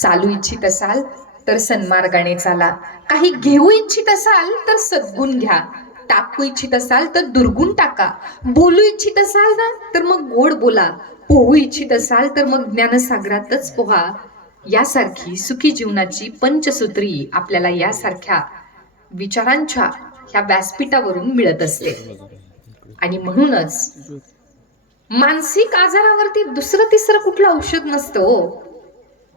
चालू इच्छित असाल तर सन्मार्गाने चाला. काही घेऊ इच्छित असाल तर सद्गुण घ्या. टाकू इच्छित असाल तर दुर्गुण टाका. बोलू इच्छित असाल ना तर मग गोड बोला. पोहू इच्छित असाल तर मग ज्ञानसागरातच पोहा. यासारखी सुखी जीवनाची पंचसूत्री आपल्याला यासारख्या विचारांच्या ह्या व्यासपीठावरून मिळत असते. आणि म्हणूनच मानसिक आजारावरती दुसरं तिसरं कुठलं औषध नसतं हो.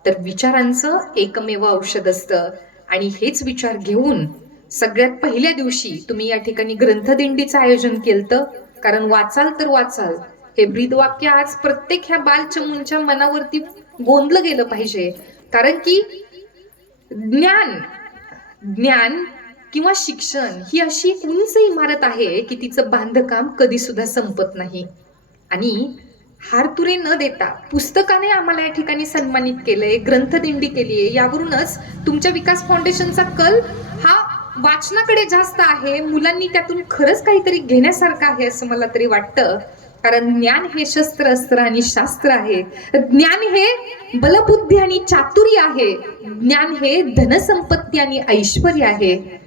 तर विचारांचं एकमेव औषध असतं. आणि हेच विचार घेऊन सगळ्यात पहिल्या दिवशी तुम्ही या ठिकाणी ग्रंथदिंडीचं आयोजन केलं कारण वाचाल तर वाचाल. हे ब्रीदवाक्य आज प्रत्येक ह्या बालचमूंच्या मनावरती गोंदलं गेलं पाहिजे. कारण की ज्ञान ज्ञान किंवा शिक्षण ही अशी एक उंच इमारत आहे की तिचं बांधकाम कधी सुद्धा संपत नाही. आणि हारतुरे न देता पुस्तकाने आम्हाला या ठिकाणी सन्मानित केलंय ग्रंथदिंडी केली आहे यावरूनच तुमच्या विकास फाउंडेशनचा कल हा वाचनाकडे जास्त आहे. मुलांनी त्यातून खरंच काहीतरी घेण्यासारखं आहे असं मला तरी वाटतं. कारण ज्ञान हे शस्त्र अस्त्र आणि शास्त्र आहे. ज्ञान हे बलबुद्धी आणि चातुर्य आहे. ज्ञान हे धनसंपत्ती आणि ऐश्वर आहे.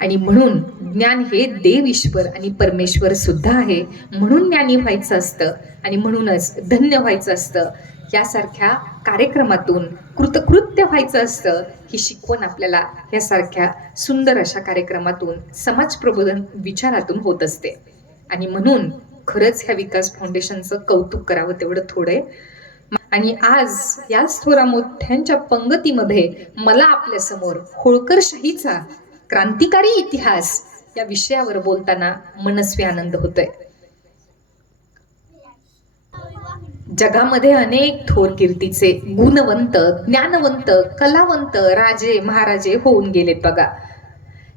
आणि म्हणून ज्ञान हे देव ईश्वर आणि परमेश्वर सुद्धा आहे. म्हणून ज्ञानी व्हायचं असतं आणि म्हणूनच धन्य व्हायचं असतं. यासारख्या कार्यक्रमातून कृतकृत्य व्हायचं असतं ही शिकवण आपल्याला यासारख्या सुंदर अशा कार्यक्रमातून समाज प्रबोधन विचारातून होत असते. आणि म्हणून खरंच ह्या विकास फाउंडेशनचं कौतुक करावं तेवढं थोडे आणि आज याच थोरा मोठ्यांच्या पंगतीमध्ये मला आपल्यासमोर होळकरशाहीचा क्रांतिकारी इतिहास या विषयावर बोलताना मनस्वी आनंद होतोय. जगामध्ये अनेक थोर कीर्तीचे गुणवंत ज्ञानवंत कलावंत राजे महाराजे होऊन गेलेत बघा.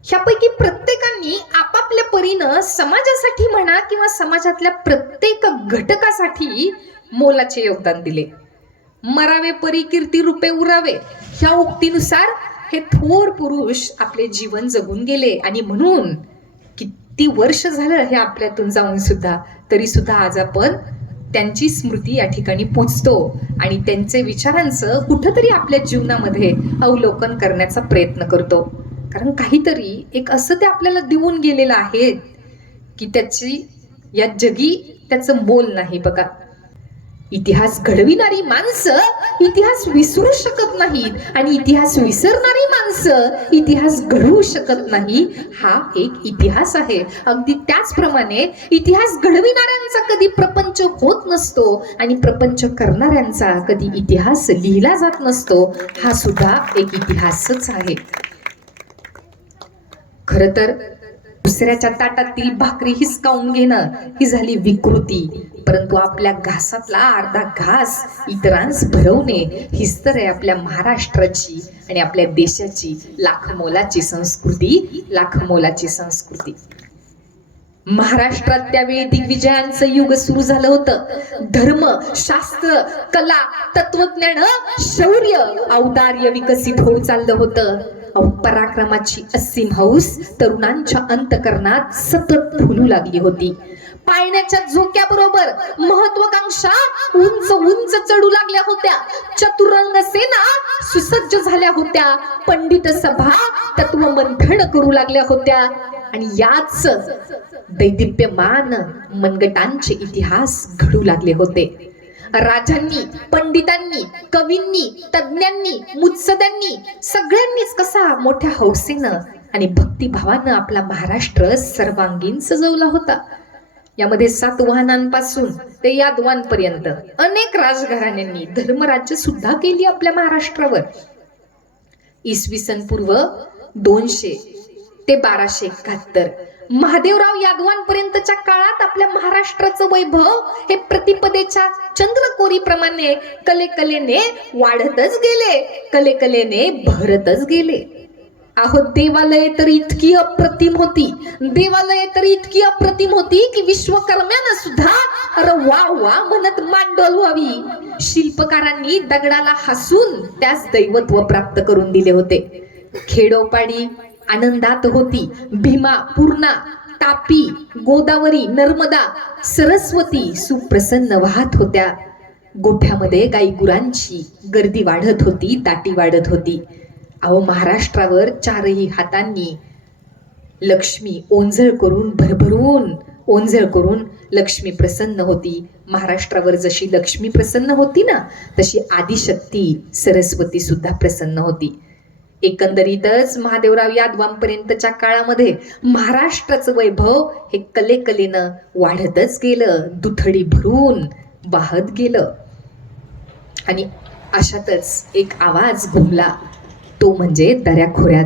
ह्यापैकी प्रत्येकांनी आपापल्या परीनं समाजासाठी म्हणा किंवा समाजातल्या प्रत्येक घटकासाठी मोलाचे योगदान दिले. मरावे परी कीर्ती रूपे उरावे. ह्या उक्तीनुसार हे थोर पुरुष आपले जीवन जगून गेले. आणि म्हणून किती वर्ष झालं हे आपल्यातून जाऊन सुद्धा तरी सुद्धा आज आपण त्यांची स्मृती या ठिकाणी पोचतो. आणि त्यांचे विचारांचं कुठंतरी आपल्या जीवनामध्ये अवलोकन करण्याचा प्रयत्न करतो. कारण काहीतरी एक असं ते आपल्याला देऊन गेलेलं आहे की त्याची या जगी त्याचं मोल नाही बघा. इतिहास घडविणारी माणसं इतिहास विसरू शकत नाहीत. आणि इतिहास विसरणारी माणसं इतिहास घडवू शकत नाही. हा एक इतिहास आहे. अगदी त्याचप्रमाणे इतिहास घडविणाऱ्यांचा कधी प्रपंच होत नसतो आणि प्रपंच करणाऱ्यांचा कधी इतिहास लिहिला जात नसतो. हा सुद्धा एक इतिहासच आहे. खर तर दुसऱ्याच्या ताटातील भाकरी हिसकावून घेणं ही झाली विकृती. परंतु आपल्या घासातला अर्धा घास इतरांस भरवणे हीच तर आहे आपल्या महाराष्ट्राची आणि आपल्या देशाची लाखमोलाची संस्कृती लाखमोलाची संस्कृती. महाराष्ट्रात त्यावेळी दिग्विजयांचं युग सुरू झालं होतं. धर्म शास्त्र कला तत्वज्ञान शौर्य औदार्य विकसित होऊ चाललं होतं. पराक्रमाची असीम हौस तरुणांच्या अंतकरणात सतत फुलू लागली होती. पाळण्याच्या झोक्याबरोबर महत्वाकांक्षा उंच उंच चढू लागल्या होत्या. चतुरंग सेना सुसज्ज झाल्या होत्या. पंडित सभा तत्व मंथन करू लागल्या होत्या. आणि याच दैदिप्यमान मनगटांचे इतिहास घडू लागले होते. राजांनी पंडितांनी कवींनी तज्ञांनी मुत्सद्यांनी सगळ्यांनीच कसा मोठ्या हौसेनं आणि भक्तिभावानं आपला महाराष्ट्र सर्वांगीण सजवला होता. यामध्ये सातवाहनांपासून ते यादवांपर्यंत अनेक राजघराण्यांनी धर्मराज्य सुद्धा केली आपल्या महाराष्ट्रावर. इसवी सन पूर्व दोनशे ते बाराशे एकाहत्तर महादेवराव यादवांपर्यंतच्या काळात आपल्या महाराष्ट्राचं वैभव हे प्रतिपदेच्या चंद्रकोरीप्रमाणे कलेकलेने वाढतच गेले. कलेकलेने भरतच गेले. अहो देवालय तर इतकी अप्रतिम होती. देवालय तर इतकी अप्रतिम होती की विश्वकर्म्यानं सुद्धा अरे वा वा म्हणत मांडोल व्हावी. शिल्पकारांनी दगडाला हसून त्यास दैवत्व प्राप्त करून दिले होते. खेडोपाडी आनंदात होती. भीमा पूर्णा तापी गोदावरी नर्मदा सरस्वती सुप्रसन्न वाहत होत्या. गोठ्यामध्ये गाई गुरांची गर्दी वाढत होती दाटी वाढत होती. अहो महाराष्ट्रावर चारही हातांनी लक्ष्मी ओंजळ करून भरभरून ओंजळ करून लक्ष्मी प्रसन्न होती. महाराष्ट्रावर जशी लक्ष्मी प्रसन्न होती ना तशी आदिशक्ती सरस्वती सुद्धा प्रसन्न होती. एकंदरीतच महादेवराव यादवांपर्यंतच्या काळामध्ये महाराष्ट्राचं वैभव हे कलेकलेनं वाढतच गेलं दुथडी भरून वाहत गेलं. आणि अशातच एक आवाज घुमला. तो म्हणजे दऱ्याखोऱ्यात.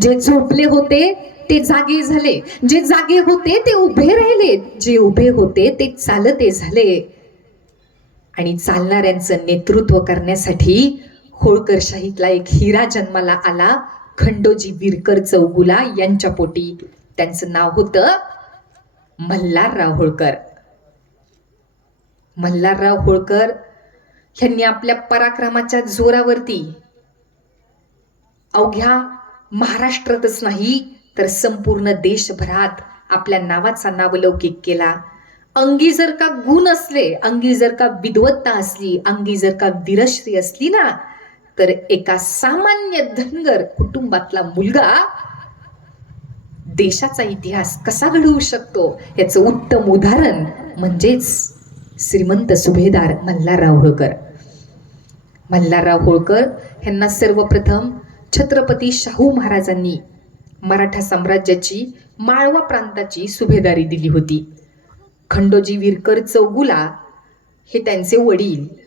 जे झोपले होते ते जागे झाले. जे जागे होते ते उभे राहिले. जे उभे होते ते चालते झाले. आणि चालणाऱ्यांचं नेतृत्व करण्यासाठी होळकरशाहीतला एक हिरा जन्माला आला. खंडोजी विरकर चौगुला यांच्या पोटी. त्यांचं नाव होतं मल्हारराव होळकर. मल्हारराव होळकर यांनी आपल्या पराक्रमाच्या जोरावरती अवघ्या महाराष्ट्रातच नाही तर संपूर्ण देशभरात आपल्या नावाचा नावलौकिक केला. अंगी जर का गुण असले अंगी जर का विद्वत्ता असली अंगी जर का वीरश्री असली ना तर एका सामान्य धनगर कुटुंबातला मुलगा देशाचा इतिहास कसा घडवू शकतो? याचं उत्तम उदाहरण म्हणजेच श्रीमंत सुभेदार मल्हारराव होळकर. मल्हारराव होळकर यांना सर्वप्रथम छत्रपती शाहू महाराजांनी मराठा साम्राज्याची माळवा प्रांताची सुभेदारी दिली होती. खंडोजी विरकर चौगुला हे त्यांचे वडील.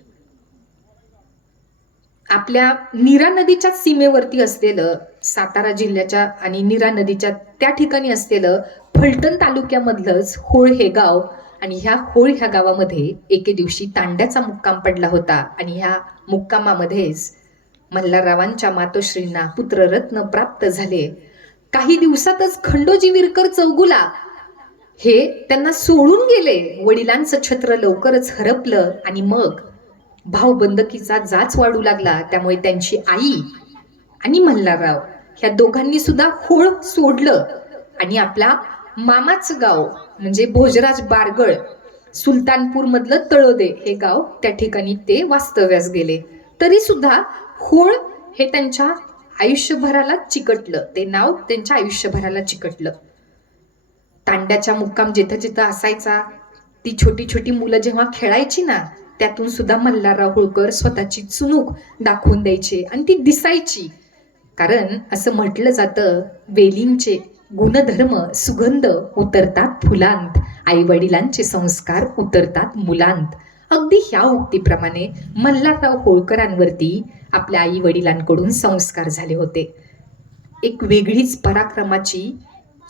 आपल्या नीरा नदीच्या सीमेवरती असलेलं सातारा जिल्ह्याच्या आणि नीरा नदीच्या त्या ठिकाणी असलेलं फलटण तालुक्यामधलंच होळ हे गाव आणि ह्या होळ ह्या गावामध्ये एके दिवशी तांड्याचा मुक्काम पडला होता. आणि ह्या मुक्कामामध्येच मल्हाररावांच्या मातोश्रींना पुत्ररत्न प्राप्त झाले. काही दिवसातच खंडोजी विरकर चौगुला हे त्यांना सोडून गेले. वडिलांचं छत्र लवकरच हरपलं आणि मग भावबंदकीचा जाच वाढू लागला त्यामुळे त्यांची आई आणि मल्हारराव ह्या दोघांनी सुद्धा होळ सोडलं. आणि आपला मामाचं गाव म्हणजे भोजराज बारगळ सुलतानपूर मधलं तळोदे हे गाव त्या ठिकाणी ते वास्तव्यास गेले. तरी सुद्धा होळ हे त्यांच्या आयुष्यभराला चिकटलं. ते नाव त्यांच्या आयुष्यभराला चिकटलं. तांड्याच्या मुक्काम जिथं जिथं असायचा ती छोटी छोटी मुलं जेव्हा खेळायची ना त्यातून सुद्धा मल्हारराव होळकर स्वतःची चुनूक दाखवून द्यायचे आणि ती दिसायची. कारण असं म्हटलं जातं वेलींचे गुणधर्म सुगंध उतरतात फुलांत आई वडिलांचे संस्कार उतरतात मुलांत. अगदी ह्या उक्तीप्रमाणे मल्हारराव होळकरांवरती आपल्या आई वडिलांकडून संस्कार झाले होते. एक वेगळीच पराक्रमाची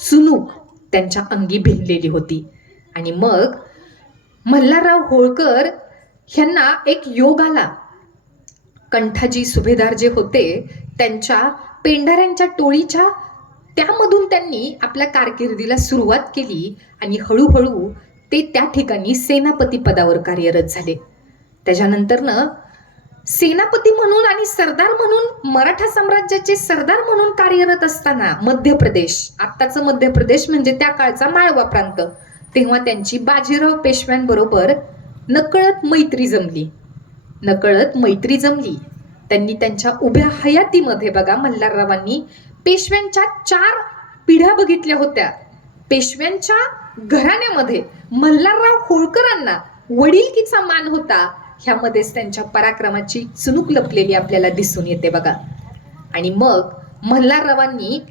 चुनूक त्यांच्या अंगी भिनलेली होती. आणि मग मल्हारराव होळकर ह्यांना एक योग आला. कंठाजी सुभेदार जे होते त्यांच्या पेंढाऱ्यांच्या टोळीच्या त्यामधून त्यांनी आपल्या कारकिर्दीला सुरुवात केली आणि हळूहळू ते त्या ठिकाणी सेनापती पदावर कार्यरत झाले. त्याच्यानंतरनं सेनापती म्हणून आणि सरदार म्हणून मराठा साम्राज्याचे सरदार म्हणून कार्यरत असताना मध्य प्रदेश आत्ताचं मध्य प्रदेश म्हणजे त्या काळचा माळवा प्रांत तेव्हा त्यांची बाजीराव पेशव्यांबरोबर नकळत मैत्री जमली. नकळत मैत्री जमली. त्यांनी त्यांच्या उभ्या हयातीमध्ये बघा मल्हाररावांनी पेशव्यांच्या चार पिढ्या बघितल्या होत्या. पेशव्यांच्या घराण्यामध्ये मल्हारराव होळकरांना वडीलकीचा मान होता. ह्यामध्येच त्यांच्या पराक्रमाची चुनूक लपलेली आपल्याला दिसून येते बघा. आणि मग मल्हाररावांनी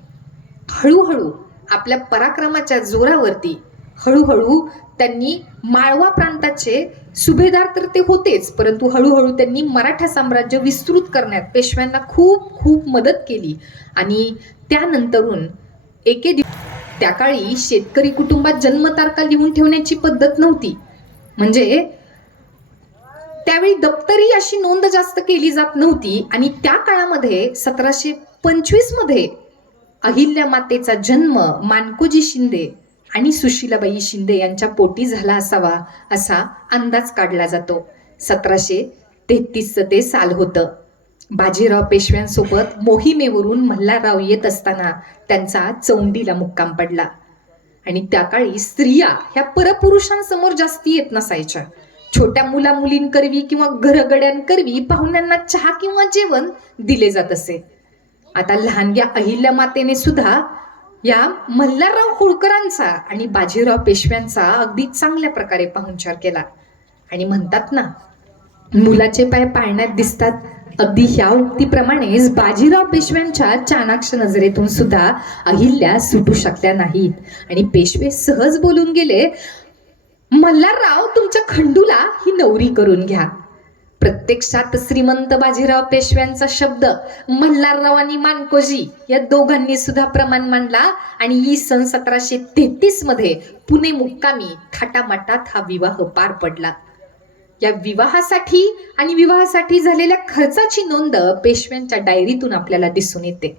हळूहळू आपल्या पराक्रमाच्या जोरावरती हळूहळू त्यांनी माळवा प्रांताचे सुभेदार तर ते होतेच परंतु हळूहळू त्यांनी मराठा साम्राज्य विस्तृत करण्यात पेशव्यांना खूप खूप मदत केली. आणि त्यानंतरून एके दिवस त्या काळी शेतकरी कुटुंबात जन्मतारखा लिहून ठेवण्याची पद्धत नव्हती. म्हणजे त्यावेळी दप्तरी अशी नोंद जास्त केली जात नव्हती आणि त्या काळामध्ये सतराशे पंचवीसमध्ये अहिल्या मातेचा जन्म मानकोजी शिंदे आणि सुशीलाबाई शिंदे यांच्या पोटी झाला असावा असा अंदाज काढला जातो. सतराशे तेहतीसचं ते साल होतं. बाजीराव पेशव्यांसोबत मोहिमेवरून मल्हारराव येत असताना त्यांचा चौंडीला मुक्काम पडला. आणि त्या काळी स्त्रिया ह्या परपुरुषांसमोर जास्ती येत नसायच्या. छोट्या मुला मुलींकरवी किंवा घरगड्यांकरवी पाहुण्यांना चहा किंवा जेवण दिले जात असे. आता लहानग्या अहिल्या मातेने सुद्धा या मल्हारराव होळकरांचा आणि बाजीराव पेशव्यांचा अगदी चांगल्या प्रकारे पाहुणचार केला. आणि म्हणतात ना मुलाचे पाय पाळण्यात दिसतात. अगदी ह्या उक्तीप्रमाणेच बाजीराव पेशव्यांच्या चाणाक्ष नजरेतून सुद्धा अहिल्या सुटू शकल्या नाहीत. आणि पेशवे सहज बोलून गेले मल्हारराव तुमच्या खंडूला ही नवरी करून घ्या. प्रत्यक्षात श्रीमंत बाजीराव पेशव्यांचा शब्द मल्हारराव आणि मानकोजी या दोघांनी सुद्धा प्रमाण मांडला आणि ई सन सतराशे तेहतीसमध्ये पुणे मुक्कामी थाटामाटात हा विवाह पार पडला. या विवाहासाठी आणि विवाहासाठी झालेल्या खर्चाची नोंद पेशव्यांच्या डायरीतून आपल्याला दिसून येते.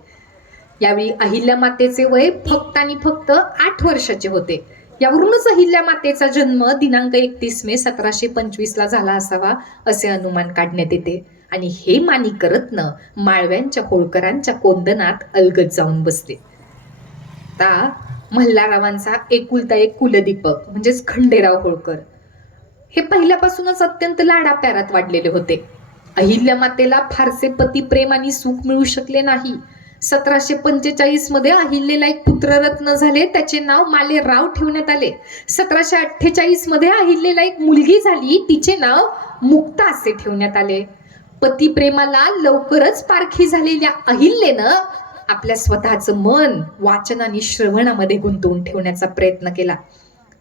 यावेळी अहिल्या मातेचे वय फक्त आणि फक्त आठ वर्षाचे होते. यावरूनच अहिल्या मातेचा जन्म दिनांक एकतीस मे सतराशे पंचवीस ला झाला असावा असे अनुमान काढण्यात येते. आणि हे मानिक रत्न माळव्यांच्या होळकरांच्या कोंदनात अलगत जाऊन बसले. आता मल्हाररावांचा एकुलता एक कुलदीपक म्हणजेच खंडेराव होळकर हे पहिल्यापासूनच अत्यंत लाडा प्यारात वाढलेले होते. अहिल्या मातेला फारसे पती प्रेम आणि सुख मिळू शकले नाही. सतराशे पंचेचाळीसमध्ये अहिल्याला एक पुत्ररत्न झाले. त्याचे नाव मालेराव ठेवण्यात आले. सतराशे अठ्ठेचाळीसमध्ये अहिल्याला एक मुलगी झाली. तिचे नाव मुक्ता असे ठेवण्यात आले. पती प्रेमाला लवकरच पारखी झालेल्या अहिल्यानं आपल्या स्वतःचं मन वाचन आणि श्रवणामध्ये गुंतवून ठेवण्याचा प्रयत्न केला.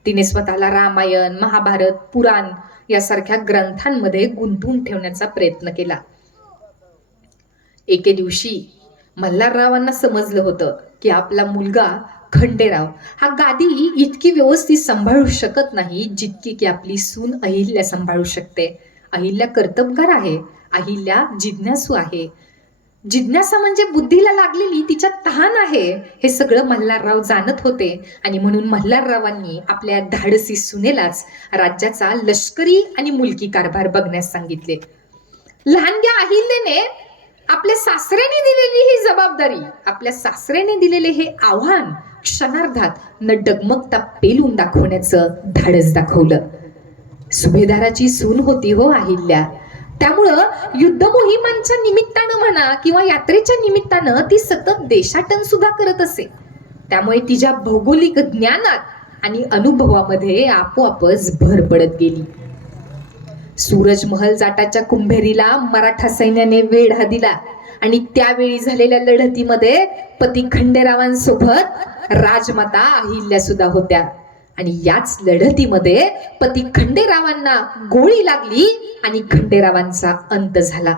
तिने स्वतःला रामायण महाभारत पुराण यासारख्या ग्रंथांमध्ये गुंतवून ठेवण्याचा प्रयत्न केला. एके दिवशी मल्हाररावांना समजलं होतं की आपला मुलगा खंडेराव. हा गादी इतकी व्यवस्थित सांभाळू शकत नाही जितकी की आपली सून अहिल्या सांभाळू शकते. अहिल्या कर्तबगार आहे अहिल्या जिज्ञासू आहे. जिज्ञासा म्हणजे बुद्धीला लागलेली तिच्या तहान आहे. हे सगळं मल्हारराव जाणत होते आणि म्हणून मल्हाररावांनी आपल्या धाडसी सुनेलाच राज्याचा लष्करी आणि मुलकी कारभार बघण्यास सांगितले. लहानग्या अहिल्याने आपल्या सासऱ्याने दिलेली ही जबाबदारी आपल्या सासऱ्याने दिलेले हे आव्हान क्षणार्धात न डगमगता पेलून दाखवण्याचं धाडस दाखवलं. सुभेदाराची सून होती हो अहिल्या. त्यामुळं युद्ध मोहिमांच्या निमित्तानं म्हणा किंवा यात्रेच्या निमित्तानं ती सतत देशाटन सुद्धा करत असे. त्यामुळे तिच्या भौगोलिक ज्ञानात आणि अनुभवामध्ये आपोआपच भर पडत गेली. सूरजमहल जाटाच्या कुंभेरीला मराठा सैन्याने वेढा दिला. आणि त्यावेळी झालेल्या लढतीमध्ये पती खंडेरावांसोबत राजमाता अहिल्या सुद्धा होत्या. आणि याच लढतीमध्ये पती खंडेरावांना गोळी लागली आणि खंडेरावांचा अंत झाला.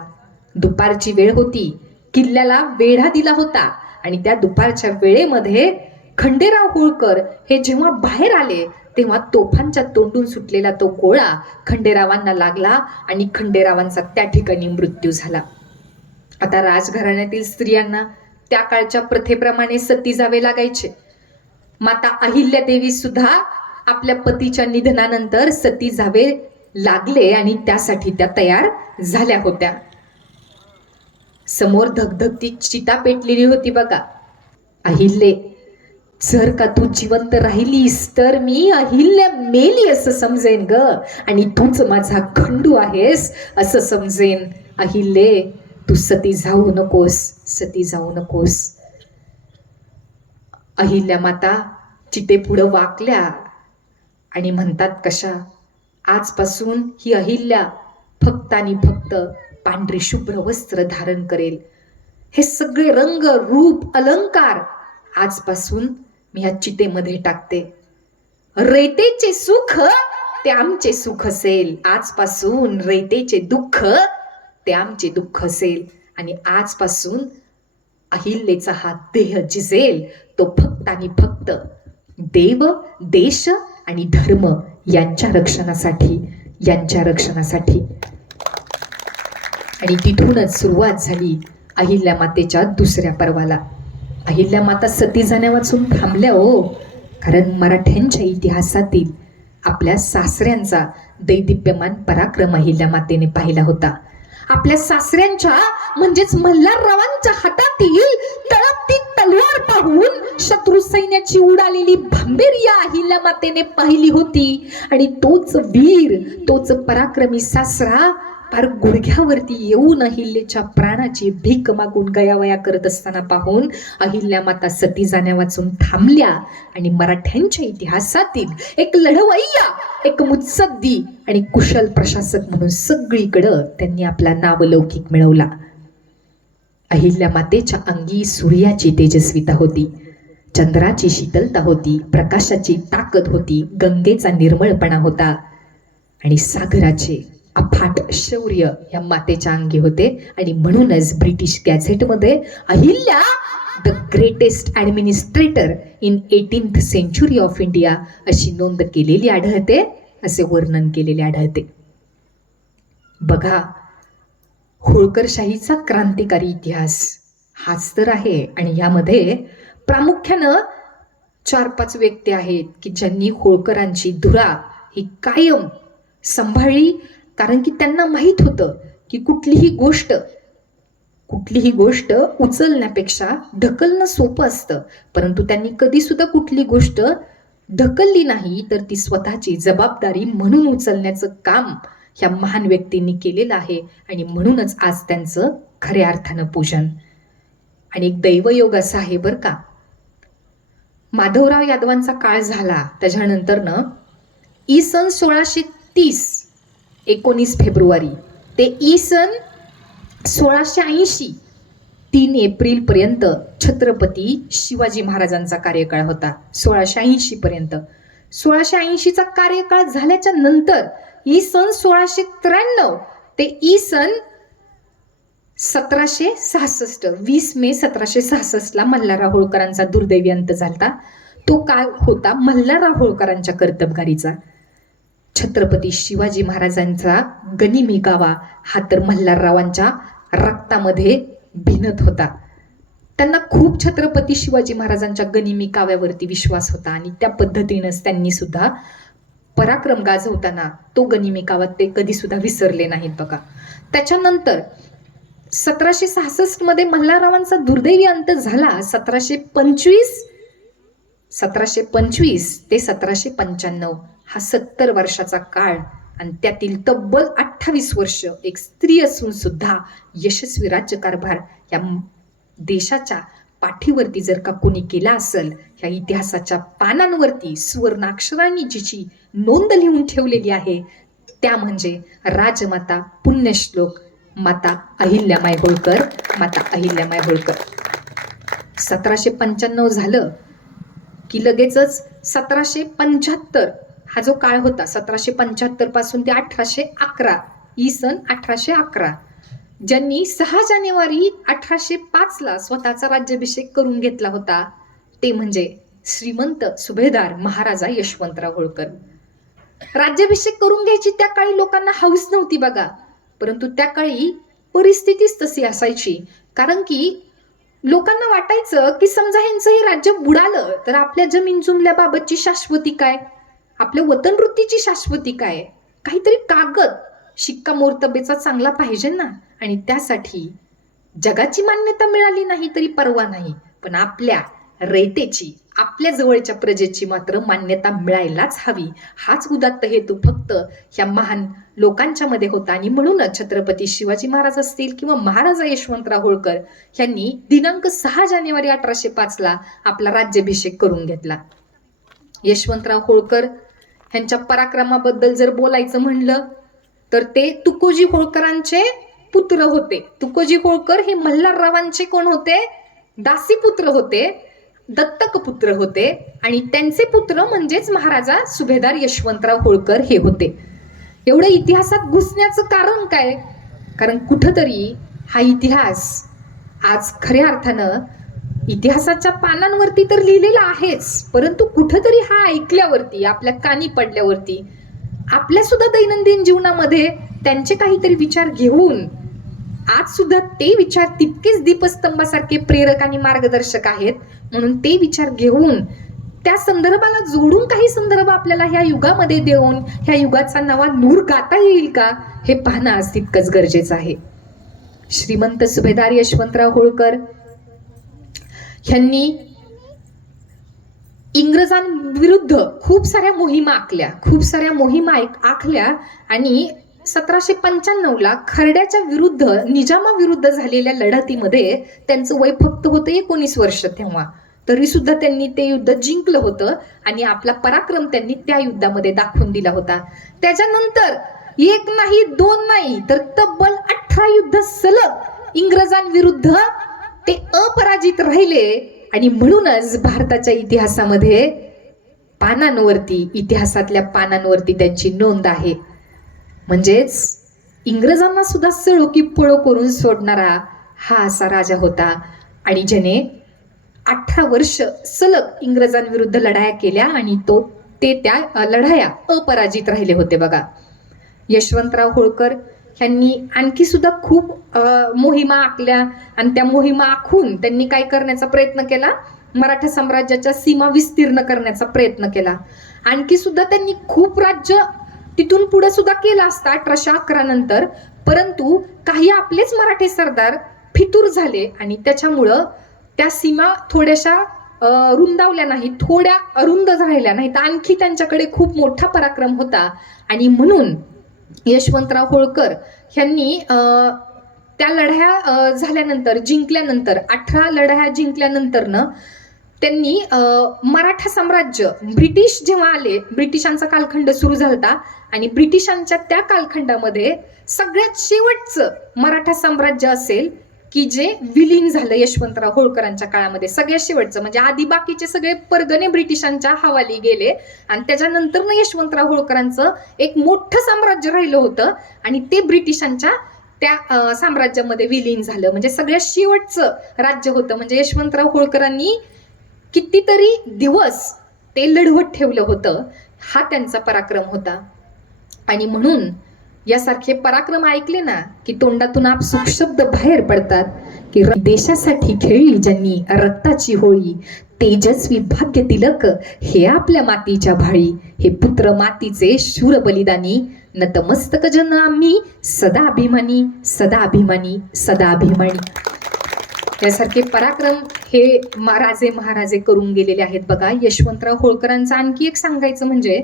दुपारची वेळ होती. किल्ल्याला वेढा दिला होता. आणि त्या दुपारच्या वेळेमध्ये खंडेराव होळकर हे जेव्हा बाहेर आले तेव्हा तोफांच्या तोंडून सुटलेला तो गोळा खंडेरावांना लागला आणि खंडेरावांचा त्या ठिकाणी मृत्यू झाला. आता राजघराण्यातील स्त्रियांना त्या काळच्या प्रथेप्रमाणे सती जावे लागायचे. माता अहिल्या देवी सुद्धा आपल्या पतीच्या निधनानंतर सती जावे लागले आणि त्यासाठी त्या तयार झाल्या होत्या. समोर धगधगती चिता पेटलेली होती बघा. अहिल्ये जर का तू जिवंत राहिलीस? तर मी अहिल्या मेली असं समजेन ग. आणि तूच माझा खंडू आहेस असं समजेन. अहिल्ये तू सती जाऊ नकोस सती जाऊ नकोस. अहिल्या माता चिते पुढं वाकल्या आणि म्हणतात कशा? आजपासून ही अहिल्या फक्त आणि फक्त पांढरे शुभ्र वस्त्र धारण करेल. हे सगळे रंग रूप अलंकार आजपासून मी या चितेमध्ये टाकते. रेतेचे सुख ते आमचे सुख असेल. आजपासून रेतेचे दुःख ते आमचे दुःख असेल. आणि आजपासून अहिल्लेचा हा देह जिजेल तो फक्त आणि फक्त देव देश आणि धर्म यांच्या रक्षणासाठी यांच्या रक्षणासाठी. आणि तिथूनच सुरुवात झाली अहिल्या मातेच्या दुसऱ्या पर्वाला. अहिल्या माता सती जाण्या वाचून थांबल्या हो. कारण मराठ्यांच्या इतिहासातील आपल्या सासऱ्यांचा दैदिप्यमान पराक्रम अहिल्या मातेने पाहिला होता. आपल्या सासऱ्यांच्या म्हणजेच मल्हाररावांच्या हातातील तळपती तलवार पाहून शत्रू सैन्याची उडालेली भंबेरी या अहिल्या मातेने पाहिली होती. आणि तोच वीर तोच पराक्रमी सासरा फार गुडघ्यावरती येऊन अहिल्याच्या प्राणाची भीक मागून गयावया करत असताना पाहून अहिल्या माता सती जाण्या वाचून थांबल्या आणि मराठ्यांच्या इतिहासातील एक लढवय्या एक मुत्सद्दी आणि कुशल प्रशासक म्हणून सगळीकडं त्यांनी आपला नावलौकिक मिळवला. अहिल्या मातेच्या अंगी सूर्याची तेजस्विता होती चंद्राची शीतलता होती प्रकाशाची ताकद होती गंगेचा निर्मळपणा होता आणि सागराचे अफाट शौर्य या मातेच्या अंगी होते. आणि म्हणूनच ब्रिटिश गॅझेटमध्ये Ahilya the greatest administrator in eighteenth century of India अशी नोंद केलेली आढळते असे वर्णन केलेले आढळते. बघा होळकरशाहीचा क्रांतिकारी इतिहास हाच तर आहे. आणि यामध्ये प्रामुख्यानं चार पाच व्यक्ती आहेत की ज्यांनी होळकरांची धुरा ही कायम सांभाळली कारण की त्यांना माहीत होतं की कुठलीही गोष्ट कुठलीही गोष्ट उचलण्यापेक्षा ढकलणं सोपं असतं. परंतु त्यांनी कधीसुद्धा कुठली गोष्ट ढकलली नाही तर ती स्वतःची जबाबदारी म्हणून उचलण्याचं काम ह्या महान व्यक्तींनी केलेलं आहे आणि म्हणूनच आज त्यांचं खऱ्या अर्थानं पूजन. आणि एक दैवयोग असा आहे बरं का. माधवराव यादवांचा काळ झाला त्याच्यानंतरनं ई सन सोळाशे तीस एकोणीस फेब्रुवारी. ते ई सन सोळाशे ऐंशी. तीन एप्रिलपर्यंत छत्रपती शिवाजी महाराजांचा कार्यकाळ होता. सोळाशे ऐंशीपर्यंत सोळाशे ऐंशीचा कार्यकाळ झाल्याच्यानंतर ई सन सोळाशे त्र्याण्णव. ते ई सन सतराशे सहासष्ट. वीस मे सतराशे सहासष्टला मल्हारराव होळकरांचा दुर्दैवी अंत झाला तो काळ होता मल्हारराव होळकरांच्या कर्तबगारीचा. छत्रपती शिवाजी महाराजांचा गनिमी गावा हा तर मल्हाररावांच्या रक्तामध्ये भिनत होता. त्यांना खूप छत्रपती शिवाजी महाराजांच्या गनिमी काव्यावरती विश्वास होता आणि त्या पद्धतीनंच त्यांनी सुद्धा पराक्रम गाजवताना तो गनिमी कावा ते कधी सुद्धा विसरले नाहीत बघा. त्याच्यानंतर सतराशे सहासष्टमध्ये मल्हाररावांचा दुर्दैवी अंत झाला. सतराशे पंचवीस सतराशे पंचवीस ते सतराशे पंच्याण्णव हा सत्तर वर्षाचा काळ आणि त्यातील तब्बल अठ्ठावीस वर्ष एक स्त्री असून सुद्धा यशस्वी राज्यकारभार या देशाच्या पाठीवरती जर का कोणी केला असेल ह्या इतिहासाच्या पानांवरती सुवर्णाक्षरांनी जिची नोंद लिहून ठेवलेली आहे. त्या म्हणजे राजमाता पुण्यश्लोक माता अहिल्यामाय होळकर माता अहिल्यामाय होळकर. सतराशे पंच्याण्णव झालं की लगेचच सतराशे पंच्याहत्तर हा जो काळ होता सतराशे पंच्याहत्तरपासून ते अठराशे अकरा ई सन अठराशे अकरा ज्यांनी सहा जानेवारी अठराशे पाचला स्वतःचा राज्याभिषेक करून घेतला होता ते म्हणजे श्रीमंत सुभेदार महाराजा यशवंतराव होळकर. राज्याभिषेक करून घ्यायची त्या काळी लोकांना हौस नव्हती बघा परंतु त्या काळी परिस्थितीच तशी असायची कारण की लोकांना वाटायचं की समजा ह्यांचं हे राज्य बुडालं तर आपल्या जमीन जुमल्याबाबतची शाश्वती काय? आपल्या वतनवृत्तीची शाश्वती काय? काहीतरी कागद शिक्कामोर्तबेचा चांगला पाहिजे ना. आणि त्यासाठी जगाची मान्यता मिळाली नाही तरी परवा नाही. पण आपल्या रयतेची आपल्या जवळच्या प्रजेची मात्र मान्यता मिळायलाच हवी. हाच उदात्त हेतू फक्त ह्या महान लोकांच्या मध्ये होता. आणि म्हणूनच छत्रपती शिवाजी महाराज असतील किंवा महाराजा यशवंतराव होळकर यांनी दिनांक सहा जानेवारी अठराशे पाचला आपला राज्याभिषेक करून घेतला. यशवंतराव होळकर ह्यांच्या पराक्रमाबद्दल जर बोलायचं म्हणलं तर ते तुकोजी होळकरांचे पुत्र होते. तुकोजी होळकर हे मल्हाररावांचे कोण होते? दासी पुत्र होते दत्तक पुत्र होते. आणि त्यांचे पुत्र म्हणजेच महाराजा सुभेदार यशवंतराव होळकर हे होते. एवढं इतिहासात घुसण्याचं कारण काय? कारण कुठंतरी हा इतिहास आज खऱ्या अर्थानं इतिहासाच्या पानांवरती तर लिहिलेला आहेच. परंतु कुठंतरी हा ऐकल्यावरती आपल्या कानी पडल्यावरती आपल्या सुद्धा दैनंदिन जीवनामध्ये त्यांचे काहीतरी विचार घेऊन आज सुद्धा ते विचार तितकेच दीपस्तंभासारखे प्रेरक आणि मार्गदर्शक आहेत. म्हणून ते विचार घेऊन त्या संदर्भाला जोडून काही संदर्भ आपल्याला ह्या युगामध्ये देऊन ह्या युगाचा नवा नूर गाता येईल का हे पाहणं आज तितकंच गरजेचं आहे. श्रीमंत सुभेदार यशवंतराव होळकर ह्यांनी इंग्रजांविरुद्ध खूप साऱ्या मोहिमा आखल्या खूप साऱ्या मोहिमा आखल्या आणि सतराशे पंच्याण्णवला खरड्याच्या विरुद्ध निजामाविरुद्ध झालेल्या लढतीमध्ये त्यांचं वय फक्त होतं एकोणीस वर्ष तेव्हा. तरी सुद्धा त्यांनी ते युद्ध जिंकलं होतं आणि आपला पराक्रम त्यांनी त्या युद्धामध्ये दाखवून दिला होता. त्याच्यानंतर एक नाही दोन नाही तर तब्बल अठरा युद्ध सलग इंग्रजांविरुद्ध ते अपराजित राहिले आणि म्हणूनच भारताच्या इतिहासामध्ये पानांवरती इतिहासातल्या पानांवरती त्यांची नोंद आहे. म्हणजेच इंग्रजांना सुद्धा सळो की पळो करून सोडणारा हा असा राजा होता. आणि ज्याने अठरा वर्ष सलग इंग्रजांविरुद्ध लढाया केल्या आणि तो ते त्या लढाया अपराजित राहिले होते बघा. यशवंतराव होळकर ह्यांनी आणखी सुद्धा खूप मोहिमा आखल्या आणि त्या मोहिमा आखून त्यांनी काय करण्याचा प्रयत्न केला? मराठा साम्राज्याच्या सीमा विस्तीर्ण करण्याचा प्रयत्न केला. आणखी सुद्धा त्यांनी खूप राज्य तिथून पुढे सुद्धा केला असता अठराशे अकरा नंतर. परंतु काही आपलेच मराठे सरदार फितूर झाले आणि त्याच्यामुळं त्या सीमा थोड्याशा रुंदावल्या नाही थोड्या अरुंद राहिल्या नाही तर आणखी त्यांच्याकडे खूप मोठा पराक्रम होता. आणि म्हणून यशवंतराव होळकर यांनी त्या लढ्या झाल्यानंतर जिंकल्यानंतर अठरा लढ्या जिंकल्यानंतरनं त्यांनी मराठा साम्राज्य ब्रिटिश जेव्हा आले ब्रिटिशांचा कालखंड सुरू झाला आणि ब्रिटिशांच्या त्या कालखंडामध्ये सगळ्यात शेवटचं मराठा साम्राज्य असेल की जे विलीन झालं यशवंतराव होळकरांच्या काळामध्ये सगळ्यात शेवटचं. म्हणजे आधी बाकीचे सगळे परगणे ब्रिटिशांच्या हवाली गेले आणि त्याच्यानंतर मग यशवंतराव होळकरांचं एक मोठं साम्राज्य राहिलं होतं आणि ते ब्रिटिशांच्या त्या साम्राज्यामध्ये विलीन झालं. म्हणजे सगळ्यात शेवटचं राज्य होतं. म्हणजे यशवंतराव होळकरांनी कितीतरी दिवस ते लढवत ठेवलं होतं. हा त्यांचा पराक्रम होता. आणि म्हणून यासारखे पराक्रम ऐकले ना की तोंडातून आप सुखशब्द बाहेर पडतात की देशासाठी खेळली ज्यांनी रक्ताची होळी तेजस्वी भाग्य तिलक हे आपल्या मातीच्या भाळी हे पुत्र मातीचे शूर बलिदानी नतमस्तक जन आम्ही सदा अभिमानी सदा अभिमानी सदा अभिमानी. यासारखे पराक्रम हे महाराजे महाराजे करून गेलेले आहेत बघा. यशवंतराव होळकरांचं आणखी एक सांगायचं म्हणजे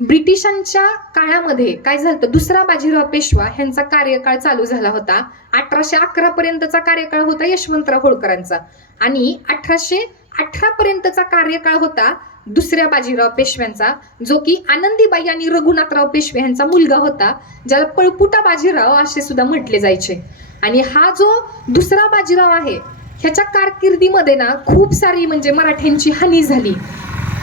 ब्रिटिशांच्या काळामध्ये काय झालं दुसरा बाजीराव पेशवा ह्यांचा कार्यकाळ चालू झाला होता. अठराशे अकरा पर्यंतचा कार्यकाळ होता यशवंतराव होळकरांचा. आणि अठराशे अठरा पर्यंतचा कार्यकाळ होता दुसऱ्या बाजीराव पेशव्यांचा जो की आनंदीबाई आणि रघुनाथराव पेशवे यांचा मुलगा होता ज्याला पळपुटा बाजीराव असे सुद्धा म्हटले जायचे. आणि हा जो दुसरा बाजीराव आहे ह्याच्या कारकिर्दीमध्ये ना खूप सारी म्हणजे मराठ्यांची हानी झाली.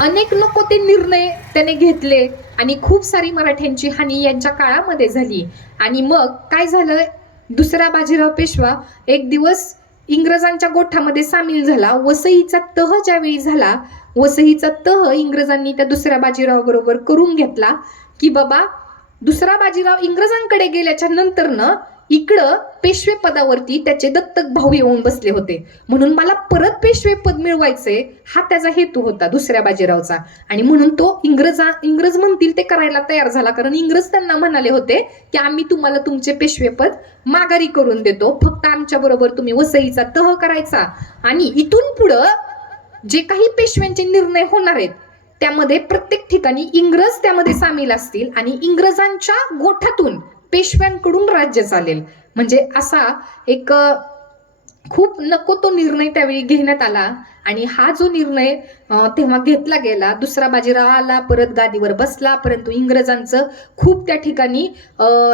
अनेक नको ते निर्णय त्याने घेतले आणि खूप सारी मराठ्यांची हानी यांच्या काळामध्ये झाली. आणि मग काय झालं? दुसरा बाजीराव पेशवा एक दिवस इंग्रजांच्या गोठामध्ये सामील झाला. वसईचा तह ज्यावेळी झाला वसईचा तह इंग्रजांनी त्या दुसऱ्या बाजीराव बरोबर करून घेतला की बाबा दुसरा बाजीराव इंग्रजांकडे गेल्याच्या नंतरनं इकडं पेशवे पदावरती त्याचे दत्तक भाऊ येऊन बसले होते. म्हणून मला परत पेशवे पद मिळवायचे हा त्याचा हेतू होता दुसऱ्या बाजीरावचा. आणि म्हणून तो इंग्रजा इंग्रज म्हणतील ते करायला तयार झाला. कारण इंग्रज त्यांना म्हणाले होते की आम्ही तुम्हाला तुमचे पेशवे पद माघारी करून देतो. फक्त आमच्या बरोबर तुम्ही वसईचा तह करायचा. आणि इथून पुढं जे काही पेशव्यांचे निर्णय होणार आहेत त्यामध्ये प्रत्येक ठिकाणी इंग्रज त्यामध्ये सामील असतील. आणि इंग्रजांच्या गोठातून पेशव्यांकडून राज्य चालेल. म्हणजे असा एक खूप नको तो निर्णय त्यावेळी घेण्यात आला. आणि हा जो निर्णय तेव्हा घेतला गेला दुसरा बाजीराव आला परत गादीवर बसला परंतु इंग्रजांचं खूप त्या ठिकाणी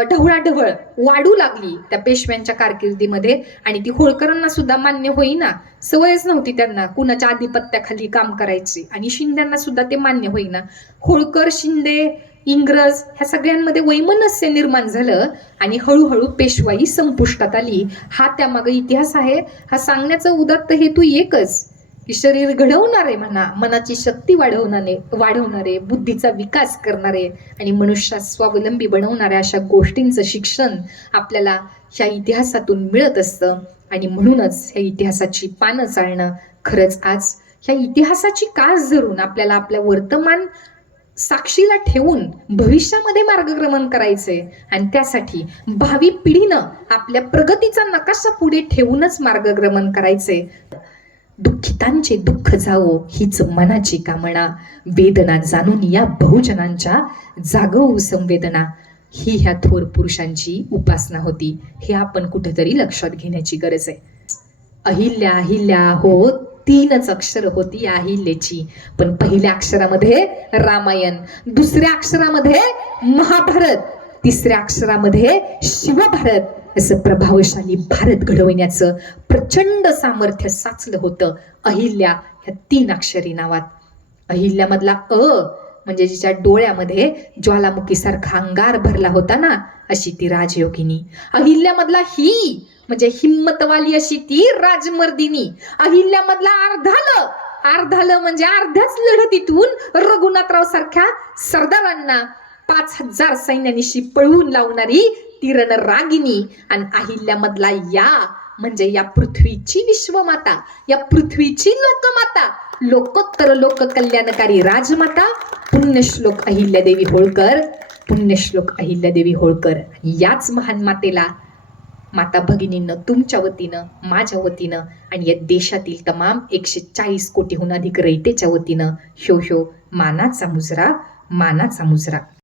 ढवळाढवळ वाढू लागली त्या पेशव्यांच्या कारकिर्दीमध्ये. आणि ती होळकरांना सुद्धा मान्य होईना. सवयच नव्हती त्यांना कुणाच्या आधिपत्याखाली काम करायची. आणि शिंद्यांना सुद्धा ते मान्य होईना. होळकर शिंदे इंग्रज ह्या सगळ्यांमध्ये वैमनस्य निर्माण झालं आणि हळूहळू पेशवाई संपुष्टात आली. हा त्यामागे इतिहास आहे. हा सांगण्याचा उदात्त हेतू एकच की शरीर घडवणारे म्हणा मनाची शक्ती वाढवणारे वाढवणारे बुद्धीचा विकास करणारे आणि मनुष्यास स्वावलंबी बनवणाऱ्या अशा गोष्टींचं शिक्षण आपल्याला ह्या इतिहासातून मिळत असतं. आणि म्हणूनच ह्या इतिहासाची पानं चालणं खरंच आज ह्या इतिहासाची कास धरून आपल्याला आपल्या वर्तमान साक्षीला ठेवून भविष्यामध्ये मार्गक्रमण करायचंय. आणि त्यासाठी भावी पिढीनं आपल्या प्रगतीचा नकाशा पुढे ठेवूनच मार्गक्रमण करायचंय. दुःखितांचे दुःख जावो हीच मनाची कामना. वेदना जाणून या बहुजनांच्या जागवू संवेदना. ही ह्या थोर पुरुषांची उपासना होती. हे आपण कुठेतरी लक्षात घेण्याची गरज आहे. अहिल्या अहिल्या होत तीनच अक्षर होती या अहिल्याची पण पहिल्या अक्षरामध्ये रामायण दुसऱ्या अक्षरामध्ये महाभारत तिसऱ्या अक्षरामध्ये शिवभारत असं प्रभावशाली भारत घडवण्याचं प्रचंड सामर्थ्य साचलं होतं अहिल्या ह्या तीन अक्षरी नावात. अहिल्यामधला अ म्हणजे जिच्या डोळ्यामध्ये ज्वालामुखीसारखा अंगार भरला होता ना अशी ती राजयोगिनी. अहिल्यामधला ही म्हणजे हिम्मतवाली अशी ती राजमर्दिनी. अहिल्यामधला अर्धाल अर्धाल म्हणजे अर्ध्याच लढतीतून रघुनाथराव सारख्या सरदारांना पाच हजार सैन्यानिशी पळवून लावणारी ती रणरागिनी आणि अहिल्यामधला या म्हणजे या पृथ्वीची विश्वमाता या पृथ्वीची लोकमाता लोकोत्तर लोक कल्याणकारी राजमाता पुण्यश्लोक अहिल्यादेवी होळकर पुण्यश्लोक अहिल्यादेवी होळकर. याच महान मातेला माता भगिनींनं तुमच्या वतीनं माझ्या वतीनं आणि या देशातील तमाम एकशे चाळीस कोटीहून अधिक रयतेच्या वतीनं ह्यो ह्यो मानाचा मुजरा मानाचा मुजरा.